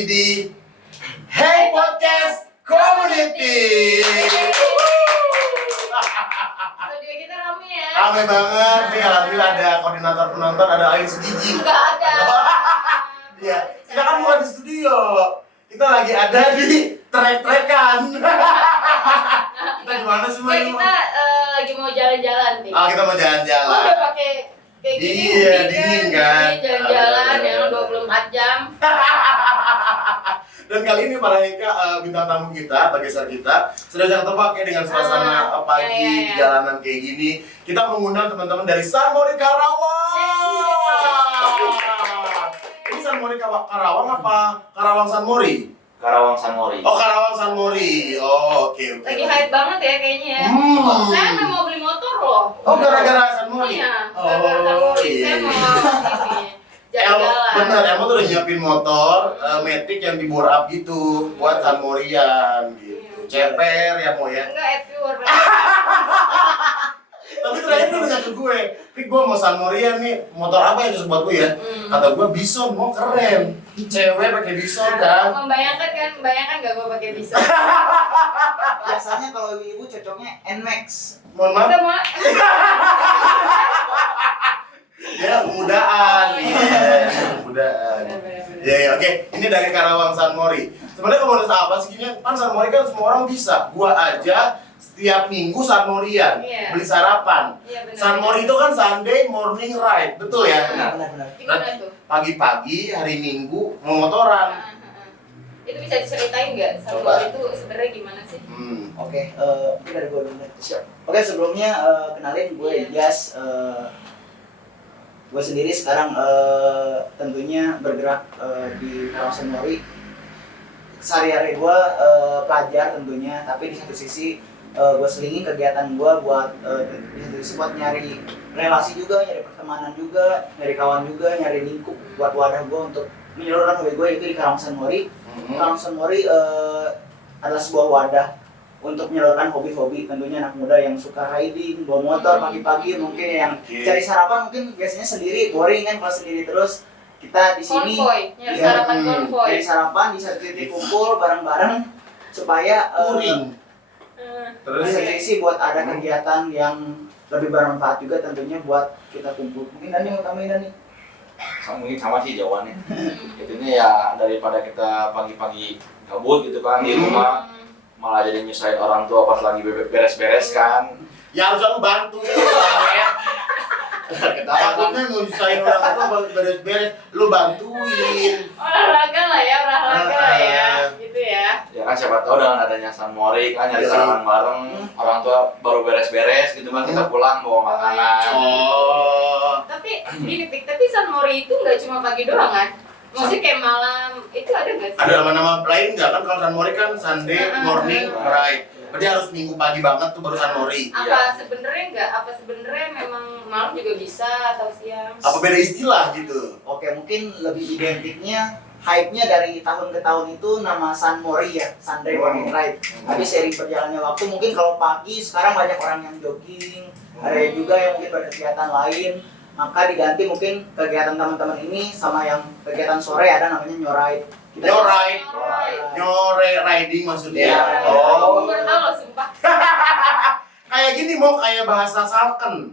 masih di Hey Podcast Community. Studio kita rame ya. Rame banget nih, alhamdulillah ada koordinator penonton, ada Ain Sugiji. Enggak ada. Iya, kita kan bukan di studio, kita lagi ada di trek-trekan. Kita gimana sih, Kayak kita lagi mau jalan-jalan nih. Ah, kita mau Lo jalan-jalan. udah pakai kayak gini, Iya, dingin kan? Jalan-jalan yang 24 jam. Dan kali ini para Heka, bintang tamu kita, geser kita sudah sangat tepat ya dengan suasana pagi di jalanan kayak gini. Kita mengundang teman-teman dari San Mori Karawang. Ini San Mori Karawang apa Karawang San Mori? Karawang San Mori. Oh, Karawang San Mori. Oh, oke. Lagi hype banget ya kayaknya ya. Saya memang mau beli motor loh. Oh, gara-gara San Mori? Iya, gara-gara San Mori. Saya mau ini jalan-jalan. Bener, Elmo tuh udah nyiapin motor Matic yang di bore up gitu buat San Morian gitu. Ceper ya Mo ya. Enggak, pure. Tapi terakhir tuh nanya ke gue, Pik gue mau San Morian nih, motor apa yang cocok buat gue ya? Kata gue Bison, mau keren. Cewek pakai Bison kan? Membayangkan nggak gue pakai bisa. Biasanya kalau ibu cocoknya Nmax. Mohon maaf. Udah mau. Ya, kemudaan. Oh, iya. Iya, kemudaan. Bener-bener. Ya, ya, oke. Ini dari Karawang San Mori. Sebenarnya komunitas apa sih gini? Kan San Mori kan semua orang bisa. Gua aja setiap minggu San Morian Iya. beli sarapan. Iya, bener. San Mori itu kan Sunday morning ride, betul ya? Benar. Gimana tuh? Pagi-pagi hari Minggu mau motoran. Itu bisa diceritain nggak? San Coba. Mori itu sebenarnya gimana sih? Oke, mungkin dari gue dulu. Siap. Oke, sebelumnya kenalin gue Iya. Ilyas. Gue sendiri sekarang tentunya bergerak di Karawang San Mori. Sehari-hari gue pelajar tentunya, tapi di satu sisi gue selingin kegiatan gue buat di satu sisi buat nyari relasi juga, nyari pertemanan juga, nyari kawan juga, nyari lingkup buat wadah gue untuk menyalurkan hobi gue itu di Karawang San Mori. Karawang San Mori adalah sebuah wadah untuk menyalurkan hobi-hobi, tentunya anak muda yang suka riding, bawa motor pagi-pagi, mungkin yang cari sarapan mungkin biasanya sendiri, boring kan kalau sendiri terus. Kita di sini Konvoy, nyari ya, sarapan konvoy. cari sarapan di satu titik kumpul bareng-bareng supaya Touring. di Terus satu sisi buat ada kegiatan yang lebih bermanfaat juga tentunya buat kita kumpul. Mungkin Dani mau tambahin Dani? Mungkin sama sih jawabannya. Intinya ya daripada kita pagi-pagi gabut gitu kan di rumah, malah jadi nyusahin orang tua pas lagi beres-beres kan. ya harus aku bantu ya. Takutnya nyusahin orang tua beres-beres, lu bantuin. Olahraga lah ya, gitu ya. Ya kan siapa tahu dengan adanya San Mori kan nyari sarapan bareng, orang tua baru beres-beres gitu kan kita pulang bawa makanan. Oh. Tapi gini Pik, tapi San Mori itu nggak cuma pagi doang kan? Maksudnya kayak malam, itu ada nggak sih? Ada nama-nama lain nggak kan? Kalau San Mori kan Sunday morning ride. Berarti harus minggu pagi banget tuh baru San Mori. Apa sebenarnya memang malam juga bisa atau siang? Apa beda istilah gitu? Oke, mungkin lebih identiknya hype-nya dari tahun ke tahun itu nama San Mori ya, Sunday Morning Ride. Tapi sering berjalannya waktu mungkin kalau pagi sekarang banyak orang yang jogging, ada juga yang mungkin berkegiatan lain. Maka diganti mungkin kegiatan teman-teman ini sama yang kegiatan sore ada namanya Nyoride. Nyore riding maksudnya. Iya. Oh. Aku baru tahu loh, sumpah. Kayak gini mau kayak bahasa salken.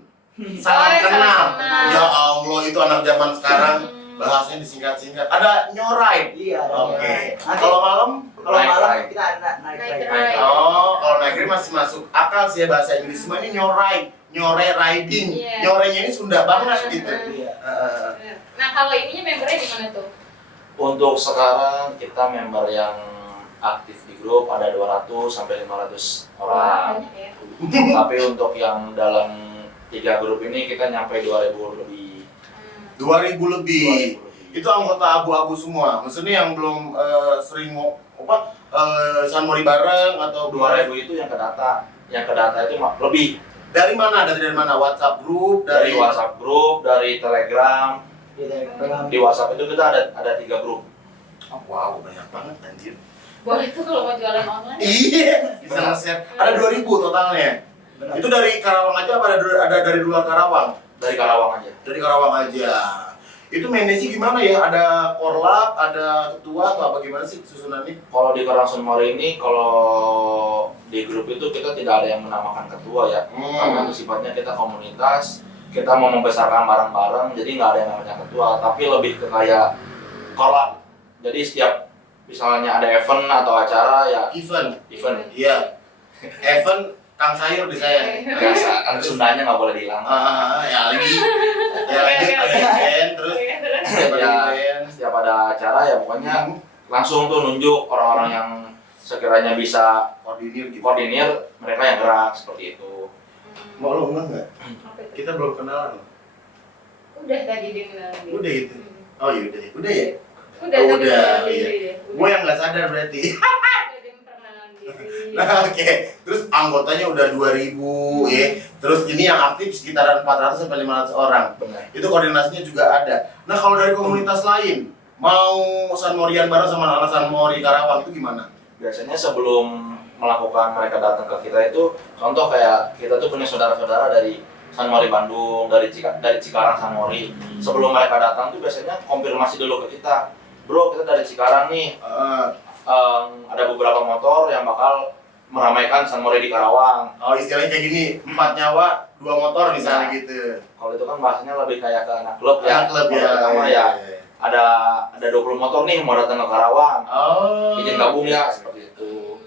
Salam Oh, kenal. salam kenal. Ya Allah, itu anak zaman sekarang bahasanya disingkat-singkat. Ada nyoride. Iya, ada Oke. Nyoride. Nanti Kalau malam? kalau Naik malam ride. kita ada naik Naik ride. ride. Oh, kalau negeri masih masuk akal sih ya bahasa Inggris. Semua ini nyoride, nyore riding. Iya. Nyorenya ini Sunda banget gitu. Iya. Nah kalau ininya membernya di mana tuh? Untuk sekarang kita member yang aktif di grup ada 200 sampai 500 orang. Banyak ya. Tapi untuk yang dalam 3 grup ini kita nyampe 2000 lebih. 2000 lebih. 2000 lebih. Itu anggota abu-abu semua. Maksudnya yang belum sering mau San Mori bareng atau 2000 itu yang ke data. Yang ke data itu lebih. Dari mana? Dari mana? WhatsApp grup, Dari WhatsApp grup, dari Telegram. Di WhatsApp itu kita ada 3 grup. Oh, wow, banyak banget anjir. Boleh tuh kalau mau jualan online. Iya, bisa nge-share. Ada 2000 totalnya. Benar. Itu dari Karawang aja apa ada dari luar Karawang? Dari Karawang aja. Dari Karawang aja. Itu manajenya gimana ya? Ada korlap, ada ketua atau apa gimana sih susunannya? Kalau di Karangsun Mori ini, kalau di grup itu kita tidak ada yang menamakan ketua ya, karena itu sifatnya kita komunitas, kita mau membesarkan bareng-bareng, jadi nggak ada yang namanya ketua, tapi lebih ke kayak korlap. Jadi setiap misalnya ada event atau acara ya Event. Iya. Event Kang Sayur di saya. Biasa kan Sundanya nggak boleh dihilang. Ya lagi. Ya lanjut ada event terus setiap ada Ya, event. setiap ada acara ya pokoknya langsung tuh nunjuk orang-orang yang sekiranya bisa Koordinir gitu. koordinir, mereka yang gerak seperti itu. Mau lo enggak? Apa itu? Kita belum kenalan. Udah tadi dia kenalin diri. Udah gitu. Oh iya udah. Udah ya? Udah Oh, tadi udah, kenalin iya. diri dia. Gue yang nggak sadar berarti. Udah dia perkenalan diri. Nah, oke. Terus anggotanya udah 2000 ya. Terus ini yang aktif sekitaran 400 sampai 500 orang. Benar. Itu koordinasinya juga ada. Nah, kalau dari komunitas lain mau San Morian bareng sama anak San Mori Karawang itu gimana? Biasanya sebelum melakukan mereka datang ke kita itu, contoh kayak kita tuh punya saudara-saudara dari San Mori Bandung, dari Cikarang San Mori. Sebelum mereka datang tuh biasanya konfirmasi dulu ke kita, bro kita dari Cikarang nih, ada beberapa motor yang bakal meramaikan San Mori di Karawang. Oh, istilahnya kayak gini, 4 nyawa, 2 motor misalnya Nah, gitu. Kalau itu kan bahasanya lebih kayak ke anak klub ya. Anak klub Kalau ya. pertama ya ada 20 motor nih mau datang ke Karawang. Oh. Izin gabung ya seperti itu.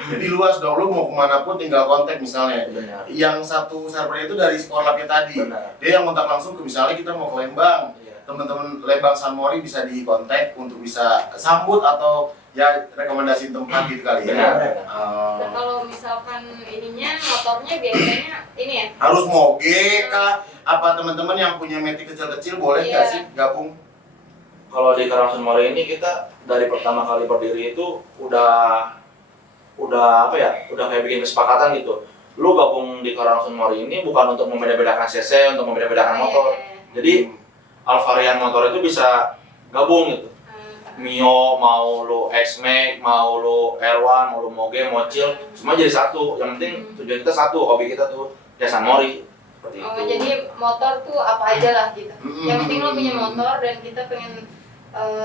Jadi luas dong, lu mau kemana pun tinggal kontak misalnya. Benar. Yang satu server itu dari Sporlabnya tadi. Benar. Dia yang kontak langsung ke misalnya kita mau ke Lembang. Iya. Teman-teman Lembang San Mori bisa dikontak untuk bisa sambut atau ya rekomendasi tempat gitu kali ya. Benar. Oh. Nah, kalau misalkan ininya motornya biasanya ini ya. Harus moge kah? Apa teman-teman yang punya metik kecil-kecil boleh nggak Iya. sih gabung? Kalau di Karangsun Mori ini kita dari pertama kali berdiri itu udah apa ya? Udah kayak bikin kesepakatan gitu. Lu gabung di Karangsun Mori ini bukan untuk membeda-bedakan CC, untuk membeda-bedakan motor. Jadi Alvarian motor itu bisa gabung gitu. Mio, mau lu X-Max, mau lu R1, mau lu Moge, mau Chill, semua jadi satu. Yang penting tujuan kita satu, hobi kita tuh ya San Mori. Seperti Oh, itu. jadi motor tuh apa aja lah gitu. Yang penting lo punya motor dan kita pengen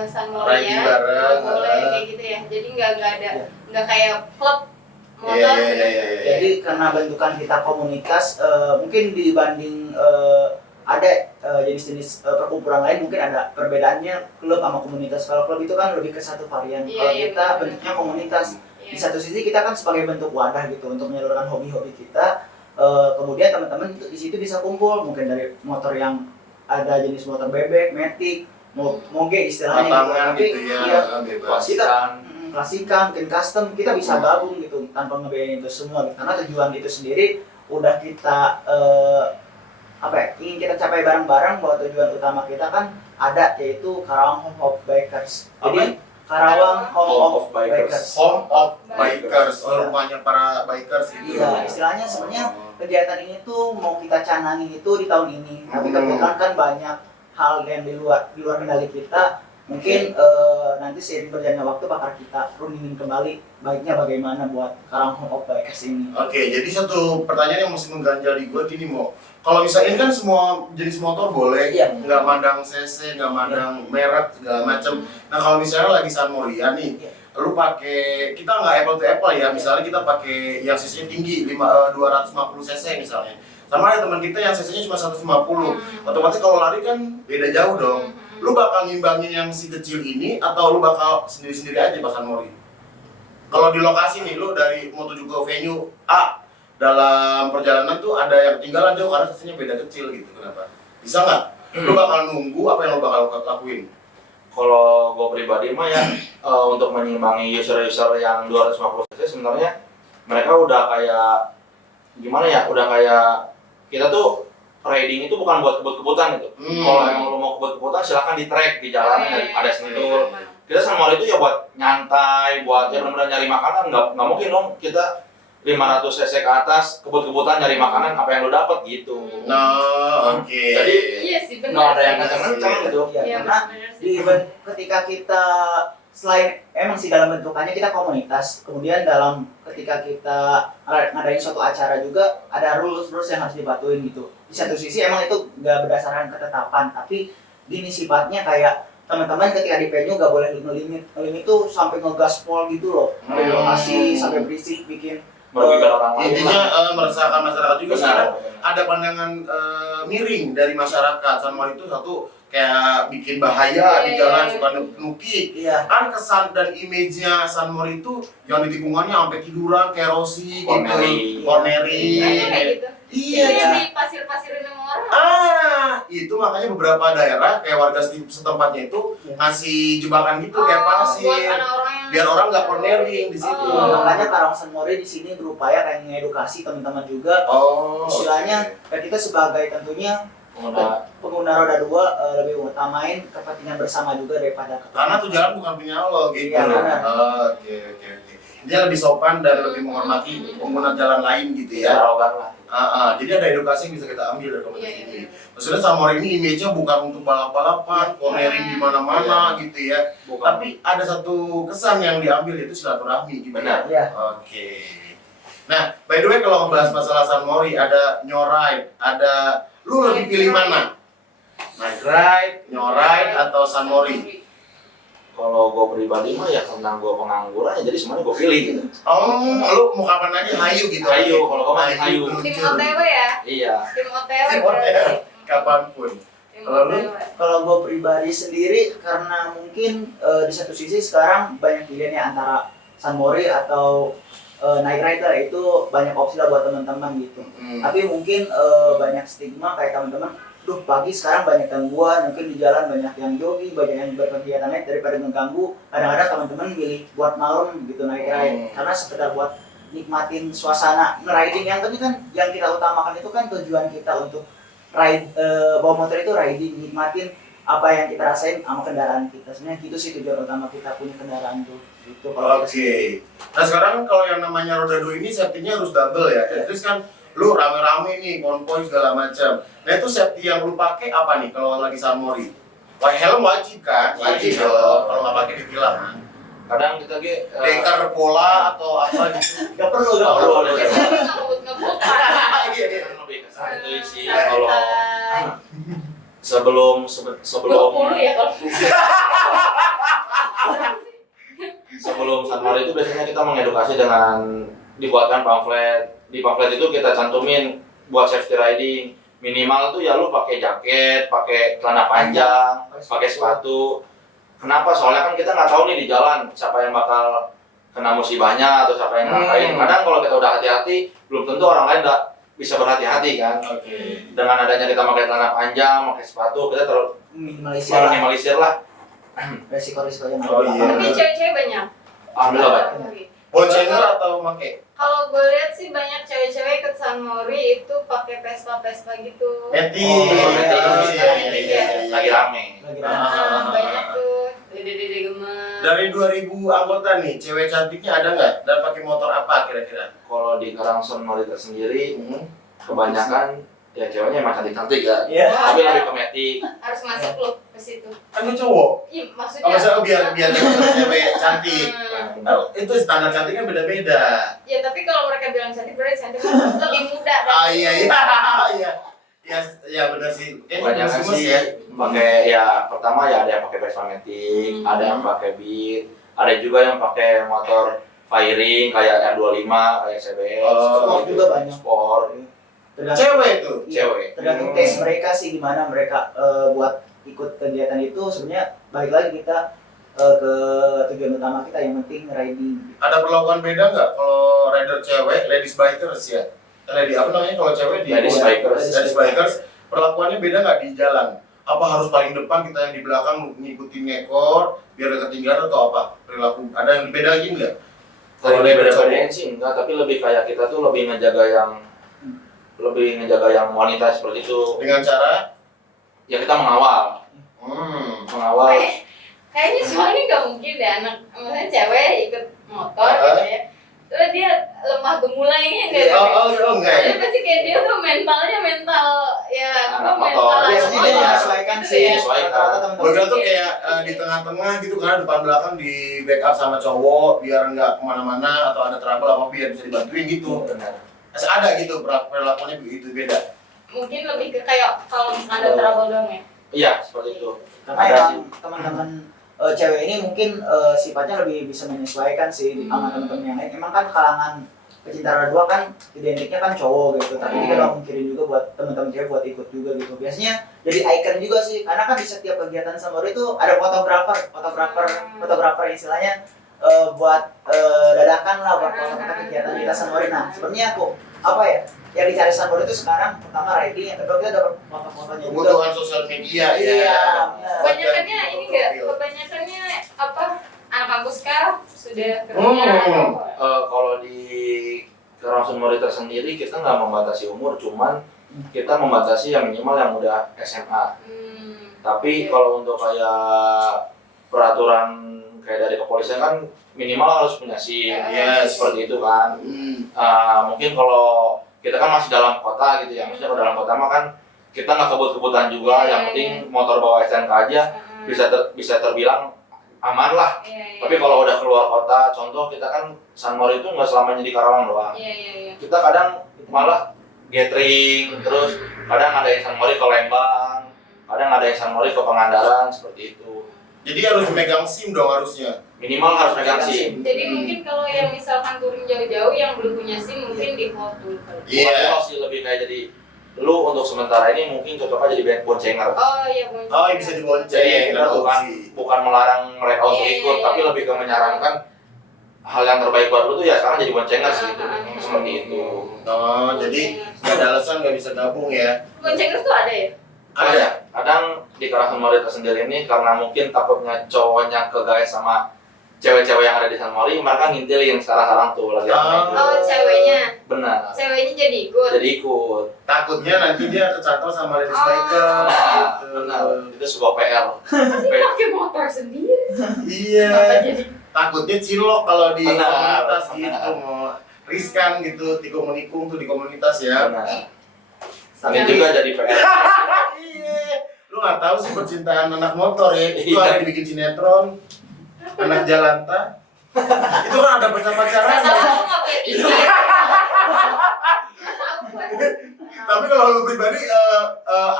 San Mori Riding ya, bareng, boleh kayak gitu ya. Jadi nggak ada nggak kayak klub motor. Iya. Jadi karena bentukan kita komunitas, mungkin dibanding ada jenis-jenis perkumpulan lain mungkin ada perbedaannya klub sama komunitas. Kalau klub itu kan lebih ke satu varian. Iya, Kalau iya, kita benar. bentuknya komunitas. Iya. Di satu sisi kita kan sebagai bentuk wadah gitu untuk menyalurkan hobi-hobi kita. Kemudian teman-teman di situ bisa kumpul mungkin dari motor yang ada jenis motor bebek, matic, moge istilahnya Batangan Tapi gitu ya, iya, bebas. Klasikan. klasikan, mungkin custom, kita bisa gabung gitu tanpa ngebiayain itu semua gitu. Karena tujuan itu sendiri udah kita ingin kita capai bareng-bareng, bahwa tujuan utama kita kan ada, yaitu Karawang Home of Bikers. Jadi Karawang Home of Bikers. Home of Bikers, rumahnya para bikers gitu. Iya, istilahnya sebenarnya kegiatan ini tuh mau kita canangin itu di tahun ini, tapi kebetulan kan banyak hal yang di luar kendali kita. Mungkin nanti seiring berjalannya waktu bakal kita runingin kembali baiknya bagaimana buat Karawang Home of Bikers ini. Oke, jadi satu pertanyaan yang masih mengganjal di gue gini, Mo. Kalau misalnya ini kan semua jenis motor boleh, Iya. nggak mandang CC, nggak mandang merek segala macam. Nah kalau misalnya lagi San Morian nih, Iya. lu pakai, kita nggak apple to apple ya. Misalnya kita pakai yang CC-nya tinggi, 250 cc misalnya. Sama ada teman kita yang CC-nya cuma 150. Otomatis kalau lari kan beda jauh dong. Lu bakal ngimbangin yang si kecil ini atau lu bakal sendiri-sendiri aja pas San Mori? Kalau di lokasi nih, lu dari mau tuju ke venue A, dalam perjalanan tuh ada yang ketinggalan jauh karena sesinya beda kecil gitu, kenapa? Bisa nggak? Lu bakal nunggu apa yang lu bakal lakuin? Kalau gue pribadi mah ya untuk menyimbangi user-user yang 250 cc sebenarnya mereka udah kayak gimana ya, udah kayak kita tuh riding itu bukan buat kebut-kebutan gitu. Kalau emang lu mau kebut-kebutan silakan di track, di jalan ada sentul. Kita sama itu ya buat nyantai, buat ya benar-benar nyari makanan. Nggak mungkin dong kita 500 cc ke atas kebut-kebutan nyari makanan, apa yang lu dapat gitu. Nah, oke. Jadi Iya sih benar. nggak ada yang kencang-kencang gitu. Iya, Iya karena benar sih. ketika kita selain emang sih dalam bentukannya kita komunitas, kemudian ketika kita ngadain suatu acara juga ada rules yang harus dipatuhin gitu. Di satu sisi emang itu nggak berdasarkan ketetapan, tapi Ini sifatnya kayak teman-teman ketika di venue gak boleh ngelimit tuh sampai ngegaspol gitu loh, sampai lokasi, sampai berisik, bikin Merugikan orang lain. Intinya meresahkan masyarakat juga. Benar. Sekarang ada pandangan miring dari masyarakat. San Mori itu satu kayak bikin bahaya di jalan, suka nuki. Iya. Kan kesan dan image-nya San Mori itu yang di tikungannya sampai tiduran, kerosi gitu, corneri. Kayak gitu. Iya. Itu yang di pasir-pasirin sama orang. Itu makanya beberapa daerah kayak warga setempatnya itu ngasih jebakan gitu kayak buat pasir, orang-orang yang biar orang nggak cornering di situ. Makanya Karang San Mori di sini berupaya kayak mengedukasi teman-teman juga. Istilahnya kan kita sebagai tentunya pengguna roda 2 lebih utamain kepentingan bersama juga daripada Karena tuh jalan bukan punya lo gitu. Iya, benar. Oke. Dia lebih sopan dan lebih menghormati pengguna jalan lain gitu ya. Arogan lah. Jadi ada edukasi yang bisa kita ambil dari komunitas Iya, ini. iya. Maksudnya San Mori ini image-nya bukan untuk balap-balapan, cornering di mana-mana gitu ya. Bukan. Tapi ada satu kesan yang diambil yaitu silaturahmi gitu. Benar. Ya. ya. Oke. Nah, by the way kalau ngebahas masalah San Mori ada nyoride, ada lu lebih pilih mana? Night ride, nyoride atau San Mori? Kalau gue pribadi mah ya karena gue pengangguran ya jadi semuanya gue pilih gitu. Oh, lu mau kapan aja hayu gitu? Hayu, kalau gue mah hayu. Tim OTW ya? Iya. Tim OTW Tim berarti. OTW. Kapanpun. Tim Kalau lu? OTW. Kalau gue pribadi sendiri karena mungkin di satu sisi sekarang banyak pilihan ya antara San Mori atau Night Rider, itu banyak opsi lah buat teman-teman gitu. Tapi mungkin banyak stigma kayak teman-teman, duh pagi sekarang banyak gangguan, mungkin di jalan banyak yang jogging, banyak yang berkegiatan naik daripada mengganggu. Kadang-kadang teman-teman milih buat malam gitu Night Ride karena sekedar buat nikmatin suasana ngeriding. Yang penting kan yang kita utamakan itu kan tujuan kita untuk ride, bawa motor itu riding, nikmatin apa yang kita rasain sama kendaraan kita. Sebenarnya gitu sih tujuan utama kita punya kendaraan tuh. Gitu kalau kita sendiri. Nah sekarang kalau yang namanya roda 2 ini safety-nya harus double ya. Terus kan lu rame-rame nih, konvoy segala macam. Nah itu safety yang lu pakai apa nih kalau lagi San Mori? Wah, helm wajib kan? Wajib dong. Kalau nggak pakai ditilang. Kadang kita Deker bola atau apa gitu. Gak perlu, Nggak perlu. Biasanya ngebut-ngebut. Iya, iya. lebih ke itu sih kalau sebelum 20 ya kalau sebelum San Mori itu biasanya kita mengedukasi dengan dibuatkan pamflet. Di pamflet itu kita cantumin buat safety riding. Minimal tuh ya lu pakai jaket, pakai celana panjang, pakai sepatu. Kenapa? Soalnya kan kita nggak tahu nih di jalan siapa yang bakal kena musibahnya atau siapa yang ngapain. Kadang kalau kita udah hati-hati, belum tentu orang lain udah bisa berhati-hati kan. Oke. Dengan adanya kita pakai celana panjang, pakai sepatu, kita minimalisir lah resiko-resiko yang Oh, iya. tapi cewek-cewek banyak. Alhamdulillah banyak. Boncengar atau make? Kalau gue lihat sih banyak cewek-cewek ke San Mori itu pakai Vespa gitu. Meti. Lagi rame. Banyak tuh dede-dede gemes. Dari 2000 anggota nih, cewek cantiknya ada nggak? Dan pakai motor apa kira-kira? Kalau di Karangson Mori sendiri, kebanyakan ya ceweknya emang cantik-cantik ya. Iya. Tapi lebih ke metik. Harus masuk loh ke situ. Kan lu cowok. Iya, Oh, maksudnya. maksudnya biar cewek cantik. Hmm. Nah, itu standar cantik kan beda-beda. Ya tapi kalau mereka bilang cantik berarti cantik lebih muda. Iya. Ya benar sih. Kayaknya Kebanyakan gemes sih ya. pakai ya pertama ya ada yang pakai Vespa Matic, ada yang pakai Beat, ada juga yang pakai motor firing kayak R25, kayak CBS, Sport juga banyak. Sport, Cewek itu. cewek. Tergantung tes mereka sih gimana mereka buat ikut kegiatan itu. Sebenarnya balik lagi kita ke tujuan utama kita, yang penting riding. Ada perlakuan beda nggak kalau rider cewek, ladies bikers ya? Lady apa namanya kalau cewek di Ladies bikers. Ladies bikers, perlakuannya beda nggak di jalan? Apa harus paling depan, kita yang di belakang ngikutin ngekor biar gak ketinggalan atau apa? Perilaku ada yang beda lagi nggak? Kalau Kalau beda cowok? bedanya sih enggak, tapi lebih kayak kita tuh lebih ngejaga yang wanita seperti itu. Dengan cara Ya kita mengawal. Kayaknya soalnya nggak mungkin deh anak, maksudnya cewek ikut motor gitu ya. Terus dia lemah gemulainya enggak? enggak ya? Jadi pasti kayak dia tuh mentalnya mental ya Anak apa motor. mental Biasanya dia menyesuaikan gitu sih. ya. Menyesuaikan. Rata-rata teman-teman Gue tuh kayak di tengah-tengah gitu karena depan belakang di backup sama cowok biar nggak kemana-mana atau ada trouble apa biar bisa dibantuin gitu. Benar. Ada gitu perilakunya begitu beda. Mungkin lebih ke kayak kalau misalnya ada trouble doang ya. Iya, seperti itu. Karena Ada emang sih. teman-teman cewek ini mungkin sifatnya lebih bisa menyesuaikan sih sama teman-teman yang lain. Emang kan kalangan pecinta roda 2 kan identiknya kan cowok gitu, tapi kita gak mungkin juga buat teman-teman cewek buat ikut juga gitu. Biasanya jadi icon juga sih, karena kan di setiap kegiatan Sunmori itu ada fotografer istilahnya buat dadakan lah buat foto-foto kegiatan kita Sunmori. Nah sebenarnya tuh apa ya yang dicari Sunmori itu sekarang pertama riding, yang kedua kita dapat foto-fotonya juga. Kebutuhan sosial media ya. Iya. Kebanyakannya ini enggak, kebanyakannya apa anak kampus kah sudah kerja Kalau di Karawang Sunmori tersendiri kita nggak membatasi umur, cuman kita membatasi yang minimal yang udah SMA. Tapi kalau untuk kayak peraturan kayak dari kepolisian kan minimal harus punya SIM, Yes. seperti itu kan. Mungkin kalau kita kan masih dalam kota gitu ya, maksudnya kalau dalam kota mah kan kita nggak kebut-kebutan juga, yang penting motor bawa STNK aja bisa terbilang aman lah. Tapi kalau udah keluar kota, contoh kita kan Sunmori itu nggak selamanya di Karawang doang. Kita kadang malah gathering, terus kadang ada yang Sunmori ke Lembang, kadang ada yang Sunmori ke Pangandaran, seperti itu. Jadi harus megang SIM dong harusnya. Minimal harus megang SIM. Jadi mungkin kalau yang misalkan turun jauh-jauh yang belum punya SIM mungkin di hold dulu kali. Iya. Bukan sih lebih kayak jadi lu untuk sementara ini mungkin cocok aja jadi boncengar. Oh iya bonceng. Oh, bisa dibonceng. Jadi kita bukan melarang mereka untuk Iya, ikut, iya, tapi iya. lebih ke menyarankan hal yang terbaik buat lu tuh ya sekarang jadi boncengar sih gitu. Seperti itu. Oh, jadi nggak ada alasan nggak bisa gabung ya? Boncengers tuh ada ya? Ada. Kadang di Karawang Sunmori tersendiri ini karena mungkin takutnya cowoknya kegait sama cewek-cewek yang ada di Sunmori, mereka ngintilin sekarang tuh lagi rame. Oh ceweknya, Benar. ceweknya jadi ikut. Jadi ikut. Takutnya nanti dia kecantol sama ladies biker. Nah, gitu. benar. Itu sebuah PR. Dia pakai motor sendiri. Iya. Kenapa jadi? Takutnya cilok kalau di Benar. komunitas gitu, mau riskan gitu, tikung-menikung tuh di komunitas ya. Benar. Ini juga jadi PR. Iya. Lu nggak tahu sih percintaan anak motor ya. Itu Iya. ada dibikin sinetron. Anak Jalanta. Itu kan ada pacar-pacaran. Nggak tahu aku nggak punya Itu. TV. Nggak tahu gue. Tapi kalau lu pribadi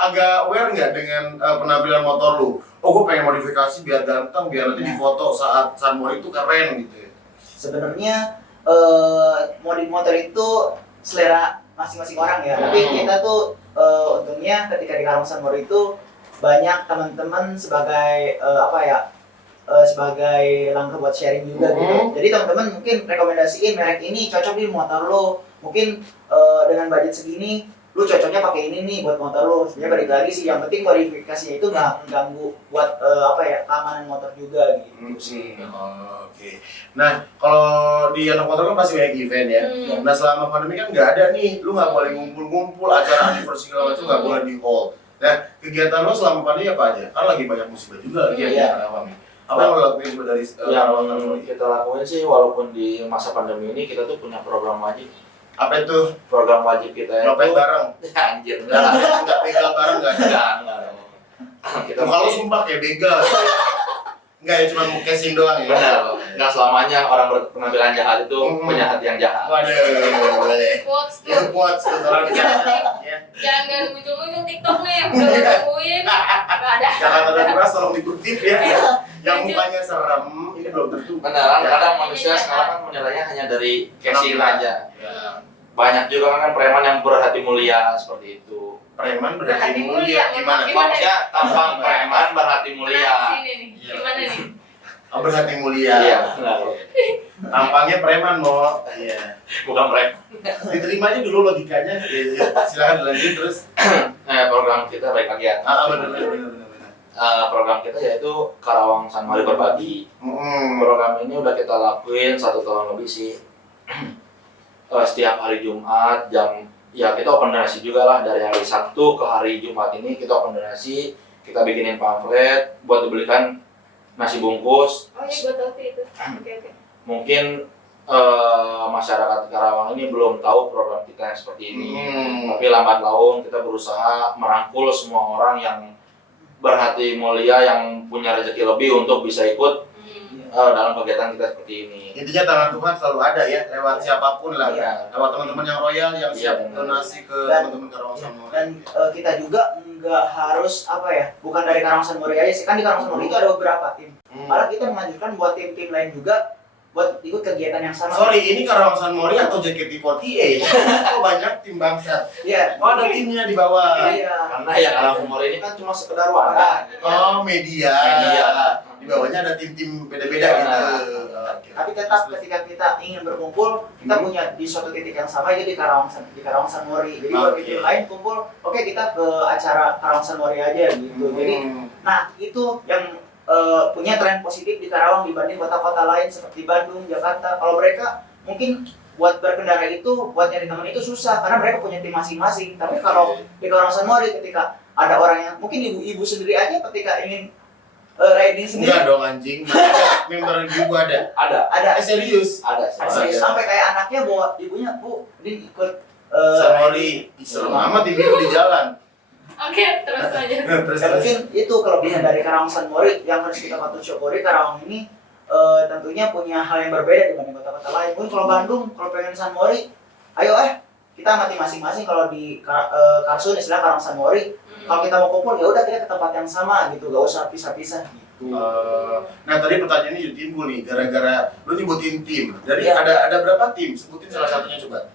agak aware nggak dengan penampilan motor lu? Oh, gue pengen modifikasi biar ganteng, biar nanti difoto saat Sunmori itu keren gitu ya. Sebenarnya modif motor itu selera masing-masing orang ya. Tapi kita tuh untungnya ketika di Karawang Sunmori itu banyak teman-teman sebagai sebagai langkah buat sharing juga gitu. Jadi teman-teman mungkin rekomendasiin merek ini cocok di motor lo. Mungkin dengan budget segini lu cocoknya pakai ini nih buat motor lo. Sebenarnya balik lagi sih yang penting modifikasinya itu nggak mengganggu buat keamanan motor juga gitu sih. Oh, oke. Nah, kalau di anak motor kan pasti banyak event ya. Nah, selama pandemi kan nggak ada nih, lu nggak boleh ngumpul-ngumpul, acara anniversary segala macam nggak boleh di hall. Nah, kegiatan lo selama pandemi apa aja? Kan lagi banyak musibah juga lagi ya di Karawang. Apa yang lo lakuin coba dari Karawang? Yang kita lakuin sih walaupun di masa pandemi ini kita tuh punya program wajib. Apa itu? Program wajib kita Nyopet itu bareng? anjir enggak. Nggak begal bareng nggak? Enggak. Kita Kalau sumpah kayak begal. Enggak ya, cuma casing doang ya? benar. Enggak selamanya orang berpenampilan jahat itu punya hati yang jahat. Waduh, boleh. Quotes tuh. Ya kuat setelah ya. Jangan muncul-muncul TikTok nih, udah gue tungguin. Nggak ada. Jangan ada keras, tolong dikutip ya. Yang mukanya serem, ini belum tentu. Benar, Ya. kadang manusia sekarang kan menilainya hanya dari casing aja. Ya. Banyak juga kan preman yang berhati mulia seperti itu. Preman Berhati berhati mulia, mulia gimana? Gimana? Maksudnya tampang preman berhati Nah, mulia. sini nih. Iya. Gimana nih? Oh, berhati mulia. Iya, benar. Tampangnya preman, Mo. Iya. Bukan preman. Diterima aja dulu logikanya. Iya. Silakan dilanjut terus. Program kita baik lagi ya. Benar. Program kita yaitu Karawang Sunmori Berbagi. Program ini udah kita lakuin 1 tahun lebih sih. Setiap hari Jumat ya kita open donasi juga lah, dari hari Sabtu ke hari Jumat ini kita open donasi, kita bikinin pamflet buat dibelikan nasi bungkus. Oh iya, gue tahu tuh itu. Oke. Mungkin masyarakat Karawang ini belum tahu program kita yang seperti ini. Tapi lambat laun kita berusaha merangkul semua orang yang berhati mulia, yang punya rezeki lebih untuk bisa ikut dalam kegiatan kita seperti ini. Intinya tangan Tuhan selalu ada ya, lewat siapapun lah. Iya. Lewat teman-teman yang royal yang siap Iya, benar. donasi ke Dan- teman-teman Karawang Sunmori. Dan kita juga nggak harus apa ya, bukan dari Karawang Mori aja sih, kan di Karawang Mori itu ada beberapa tim. Malah kita menganjurkan buat tim-tim lain juga buat ikut kegiatan yang sama. Sorry, ini Karawang Mori atau JKT48? Oh banyak tim bangsat. Iya. Oh ada timnya di bawah. Iya. Karena ya Karawang Mori ini kan cuma sekedar wadah. Oh media. Media. Di bawahnya ada tim-tim beda-beda Iya. gitu. Tapi tetap ketika kita ingin berkumpul, kita punya di suatu titik yang sama, itu di Karawang Mori. Jadi buat tim lain kumpul, oke kita ke acara Karawang Mori aja gitu. Jadi nah itu yang punya tren positif di Karawang dibanding kota-kota lain seperti Bandung, Jakarta. Kalau mereka mungkin buat berkendara itu, buat nyari teman itu susah karena mereka punya tim masing-masing. Tapi kalau di Karawang Mori ketika ada orang yang mungkin ibu-ibu sendiri aja ketika ingin riding sendiri. Enggak dong anjing. Member ibu ada. Ada Serius. Ada. serius, sampai kayak anaknya bawa ibunya, Bu, ini ikut Mori. Serem amat ibu di jalan. Oke, terus aja. Terus Ya, mungkin itu kelebihan dari Karawang Mori yang harus kita patut syukuri. Karawang ini tentunya punya hal yang berbeda dibanding kota-kota lain. Mungkin kalau Bandung, kalau pengen San Mori, ayo kita mati masing-masing. Kalau di Karsun istilah Karawang Mori, kalau kita mau kumpul ya udah kita ke tempat yang sama gitu, gak usah pisah-pisah gitu. Nah tadi pertanyaannya jadi timbul nih, gara-gara lu nyebutin tim. Jadi Iya. ada berapa tim? Sebutin salah satunya coba.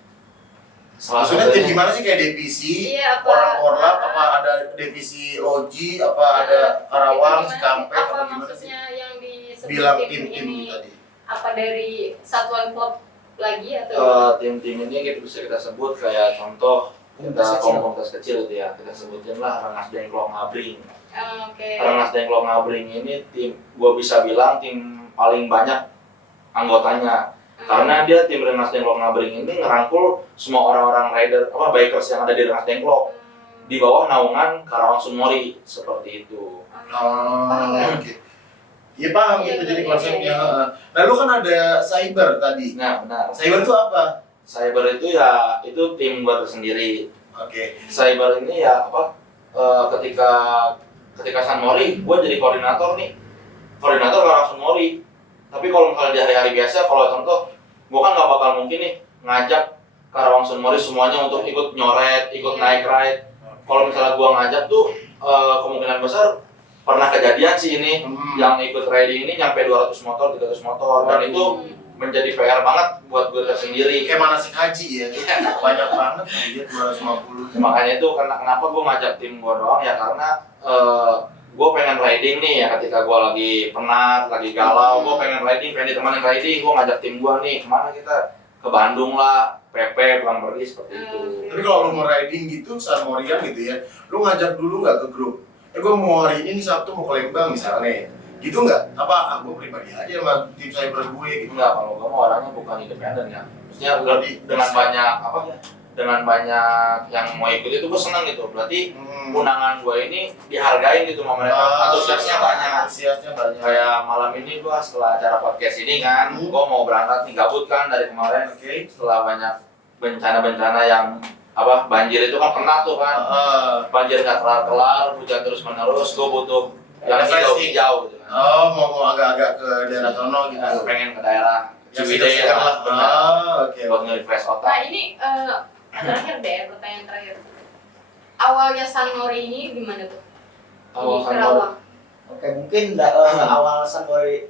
Maksudnya tim gimana sih, kayak divisi, Iya, apa- orang korlap, apa ada divisi loji, apa ada Karawang, Cikampek, apa apa gimana sih? maksudnya yang disebut Bilang tim tim-tim ini? tadi. Apa dari satuan klub lagi atau? Tim-tim ini kita bisa kita sebut kayak contoh kita komunitas kecil itu ya, kita sebutin lah Rengas Dengklok Ngabring. Oke. Rengas Dengklok Ngabring ini tim, gua bisa bilang tim paling banyak anggotanya. Karena dia tim Rengas Dengklok Ngabring ini ngerangkul semua orang-orang rider bikers yang ada di Rengas Dengklok di bawah naungan Karawang Mori seperti itu. Oke. Iya paham gitu jadi konsepnya. Nah lu kan ada cyber tadi. Nah benar. Cyber itu apa? Cyber itu ya itu tim gua tersendiri. Oke. Cyber ini ya ketika San Mori, gua jadi koordinator Karawang San Mori. Tapi kalau misalnya di hari-hari biasa, kalau contoh, gua kan nggak bakal mungkin nih ngajak Karawang San Mori semuanya untuk ikut nyoret, ikut naik ride. Kalau misalnya gua ngajak tuh kemungkinan besar pernah kejadian sih ini yang ikut riding ini nyampe 200 motor, 300 motor dan itu menjadi PR banget buat gue tersendiri. Kayak manasik haji ya. Banyak banget dia 250. Makanya itu kenapa gue ngajak tim gue doang ya karena gue pengen riding nih ya ketika gue lagi penat, lagi galau, gue pengen ditemenin riding, gue ngajak tim gue nih kemana kita ke Bandung lah, PP pulang pergi seperti itu. Tapi kalau lu mau riding gitu, San Morian gitu ya, lu ngajak dulu nggak ke grup? Gue mau hari ini nih Sabtu mau ke Lembang misalnya, gitu nggak? Apa gue pribadi aja sama tim cyber gue gitu? Enggak, kalau gue mau orangnya bukan independen ya. Maksudnya dengan banyak yang mau ikut itu gue senang gitu. Berarti undangan gue ini dihargain gitu sama mereka. Antusiasnya banyak. Kayak malam ini gue setelah acara podcast ini kan, gue mau berangkat nih, gabut kan dari kemarin. Setelah banyak bencana-bencana yang banjir itu kan pernah tuh kan. Banjir nggak kelar-kelar, hujan terus menerus, gue butuh yang hijau gitu kan. Mau agak-agak ke daerah sono gitu. Pengen ke daerah Ciwidey ya, lah. oke. Buat nge-refresh Nah otak. ini terakhir deh, pertanyaan terakhir. Awalnya San Mori ini gimana tuh? Awal Di San Karawang. Oke, mungkin awal San Mori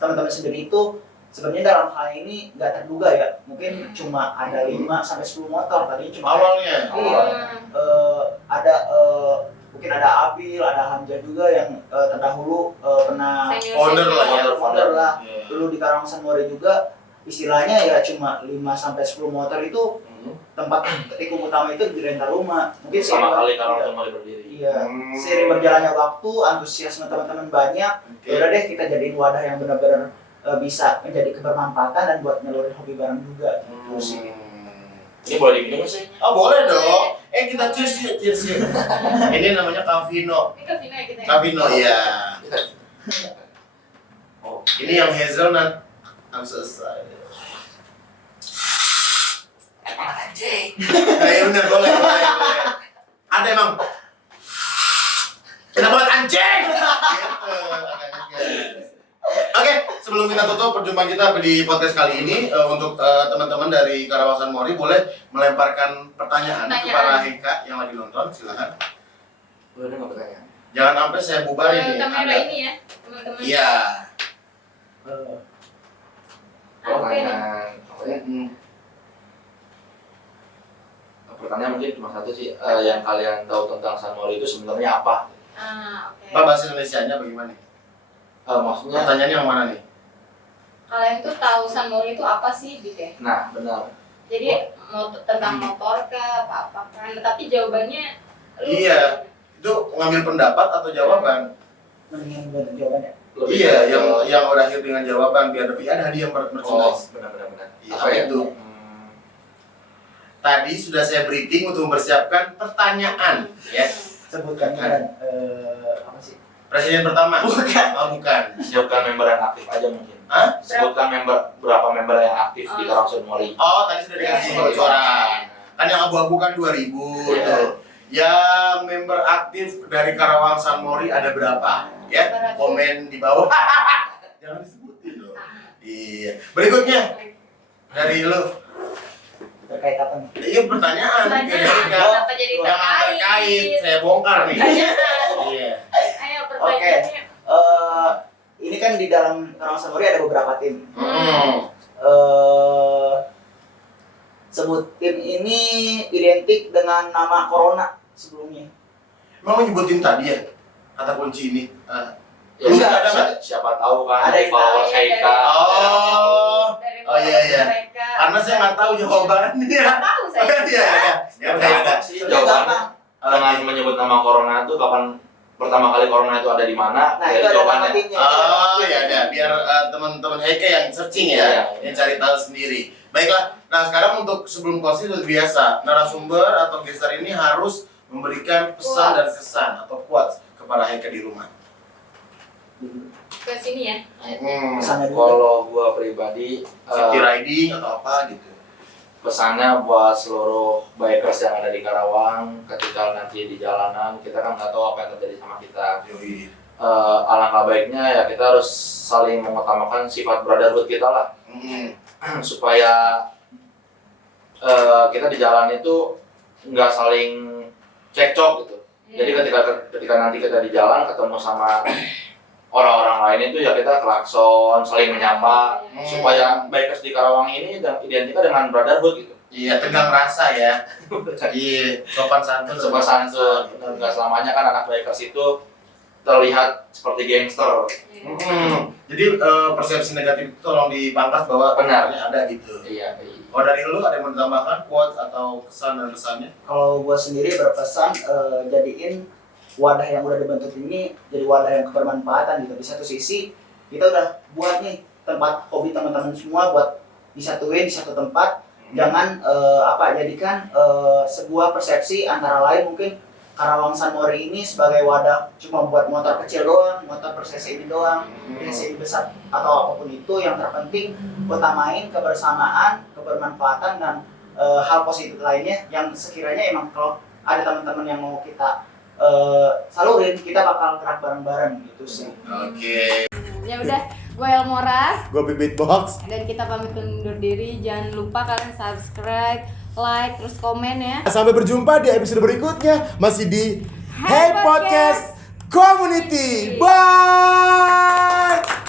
teman-teman sendiri itu sebenarnya dalam hal ini nggak terduga ya. Mungkin cuma ada 5 sampai 10 motor tadinya cuma Awalnya. ada mungkin ada Abil, ada Hamzah juga yang terdahulu pernah Founder lah ya. founder lah. Iya. Dulu di Karawang San Mori juga istilahnya ya cuma 5 sampai 10 motor itu tempat tikung utama itu di rental rumah. Mungkin Sama kali seiring- kalau iya. Mori berdiri. Iya, seiring berjalannya waktu, antusiasme teman-teman banyak. Ya udah deh kita jadiin wadah yang benar-benar bisa menjadi kebermanfaatan dan buat nyeluruhin hobi bareng juga gitu sih. Ini boleh diminum nggak sih? Oh boleh dong. Kita cheers yuk. Ini namanya Cavino. Ini ke Vino ya kita ya? Cavino ya. Oh, Ini yang hazelnut. I'm so sorry. emang anjing. Nah, ya bener, boleh. Ada emang. Kita buat anjing. Gitu, agak-agak. Oke, sebelum kita tutup perjumpaan kita di podcast kali ini, untuk teman-teman dari Karawang San Mori boleh melemparkan pertanyaan ke para Heka yang lagi nonton, silakan. Udah nggak pertanyaan. Jangan sampai saya bubarin nih. Kamera Anda. ini ya, teman-teman. Iya. Pertanyaan apa ya? Pertanyaan mungkin cuma satu sih, yang kalian tahu tentang San Mori itu sebenarnya apa? Oke. Pak bahasa Indonesianya bagaimana? Maksudnya, Pertanyaannya yang mana nih? Kalian tuh tahu San Mori itu apa sih, Bik ya? nah benar. Jadi tentang motor ke apa kan? Tapi jawabannya lu. Iya. Itu ngambil pendapat atau jawaban? Mendingan buat jawabannya. Lebih Iya, ke- yang berakhir dengan jawaban biar ada hadiah merchandise. benar. Iya, Apa ya? itu. Tadi sudah saya briefing untuk mempersiapkan pertanyaan, ya. Sebutkan dan apa sih? Presiden pertama. Bukan. Oh, bukan. Sebutkan member yang aktif aja mungkin. Hah? Sebutkan berapa member yang aktif di Karangsun Mori. Oh, tadi sudah dikasih bocoran. Kan yang abu-abu kan 2000 Iya. tuh. Yang member aktif dari Karawang San Mori ada berapa? Ya, komen di bawah. Jangan disebutin loh. Iya. Berikutnya dari lu. Terkait apa nih? Iya, pertanyaan. Pertanyaan, Kira-kira. kenapa jadi Jangan terkait, saya bongkar nih. Pertanyaan. Iya. Ayo pertanyaannya. Ini kan di dalam Karawang San Mori ada beberapa tim. Sebut tim ini identik dengan nama Corona sebelumnya. Mau nyebutin tadi ya? Kata kunci ini. Ya, Enggak, ada nggak? siapa tahu kan Ada dari followers Iya, Heika. Dari Oh, iya, iya. mereka. Karena saya nggak tahu jawabannya. Nggak tahu saya. Iya, iya. Ya, ada. sih jawabannya dengan menyebut nama Corona itu kapan pertama kali Corona itu ada di mana? Nah, dari itu ada nama jawabannya. timnya. Oh ya ada, biar teman-teman Heike yang searching ya, Iya. yang cari tahu sendiri. Baiklah, nah sekarang untuk sebelum closing seperti biasa, narasumber atau gestar ini harus memberikan pesan dan kesan atau quotes kepada Heike di rumah. Ke sini ya. Pesannya dulu. Kalau gua pribadi City riding atau apa gitu. pesannya buat seluruh bikers yang ada di Karawang, ketika nanti di jalanan kita kan nggak tahu apa yang terjadi sama kita. Yoi. Alangkah baiknya ya kita harus saling mengutamakan sifat brotherhood kita lah, supaya kita di jalan itu nggak saling cekcok gitu. Jadi ketika nanti kita di jalan ketemu sama orang-orang lain itu ya kita klakson, saling menyapa, supaya bikers di Karawang ini identiknya dengan brotherhood gitu. Iya, tegang rasa ya. Iya, sopan santun. Sopan santun. Nggak selamanya kan anak bikers itu terlihat seperti gangster. Jadi persepsi negatif itu tolong dipangkas bahwa Benar. ada gitu. Iya. Kalau dari lu ada yang mau ditambahkan quotes atau kesan dan kesannya? Kalau gue sendiri berpesan jadiin wadah yang udah dibentuk ini jadi wadah yang bermanfaatan gitu. Di satu sisi kita udah buat nih tempat hobi teman-teman semua buat disatuin di satu tempat. Jangan jadikan sebuah persepsi antara lain mungkin Karawang San Mori ini sebagai wadah cuma buat motor kecil doang, motor per cc ini doang, cc besar atau apapun itu. Yang terpenting utamain kebersamaan, kebermanfaatan dan hal positif lainnya yang sekiranya emang kalau ada teman-teman yang mau kita salurin, kita bakal gerak bareng-bareng gitu sih. Oke. Ya udah, gue Elmora Gue Bibit Box. dan kita pamit undur diri. Jangan lupa kalian subscribe, like, terus komen ya. Sampai berjumpa di episode berikutnya masih di Hey Hey Podcast Community. Bye.